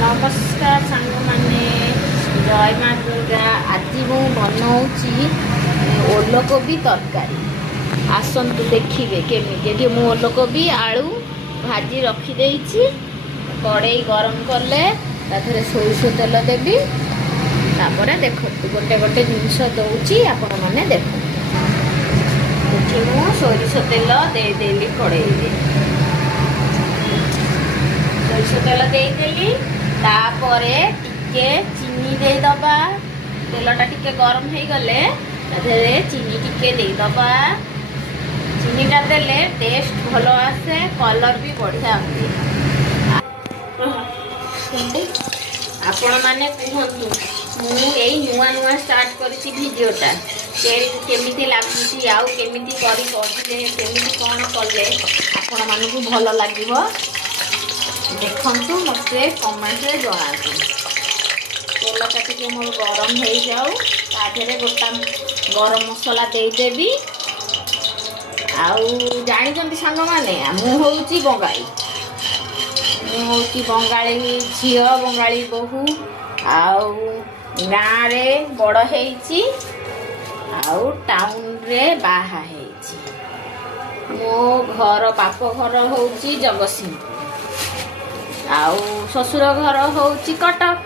नमस्कार सांग मैंने जय माँ दुर्गा। आज मु बनाऊँगी ओलकोबी तरकारी। आसतु देखिए केमी मु ओलकोबी आलू भाजी रखीदे कड़े गरम कले सोरिष तेल देवी तापर देखो गोटे गोटे जिनस दौची आपण मैंने देख मु सोरिष तेल देदेली कड़े सोरिष तेल देदेली तापरे टिके चीनी देदबा तेलटा टिके गरम हो गले चीनी टिके देदबा। चीनीटा देले टेस्ट भलो आसे कलर भी बढ़िया हुए। आपण माने कहतु मुझे नुआ नुआ स्टार्ट करी भिडियोटा केमिति लागुची आउ केमिति करी करले केमिति कौन कले आपण मानकु भल लागिवो देखंतु मते कमेंट रे जणातु। तेलटा टिके मोर गरम हो जाऊ ताधरे गोटा गरम मसला दे देबी। आउ जानी सांग माने मु होउची बंगाली झियो बंगाली बहु आउ गाँ रे बड़ हेची आउ टाउन रे बाहा हेची। मो घर बाप घर होउची जगतसिंहपुर आउ ससुर घर होउची कटक।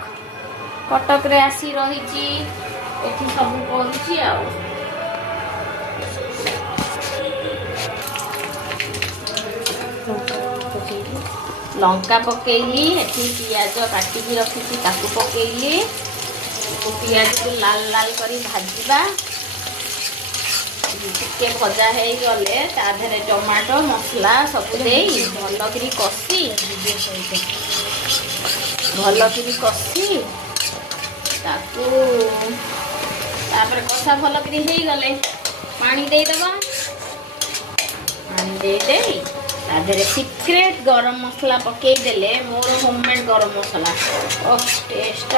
कटक रे आसी रहिची एठी सब करूची आउ लंका पकेली एठी पियाज काटिकी रखिची ताकू पकेली पियाज को लाल लाल करी भाजवा टिके भजा हो गले ताधरे टमाटो मसला सब दे भलकरी कषी कषी ताकू तापर कषा भलकरी हो गले पानी देदबा। पानी दे दे ताधरे सिक्रेट गरम मसला पकई देले मोर होममेड गरम मसला टेस्ट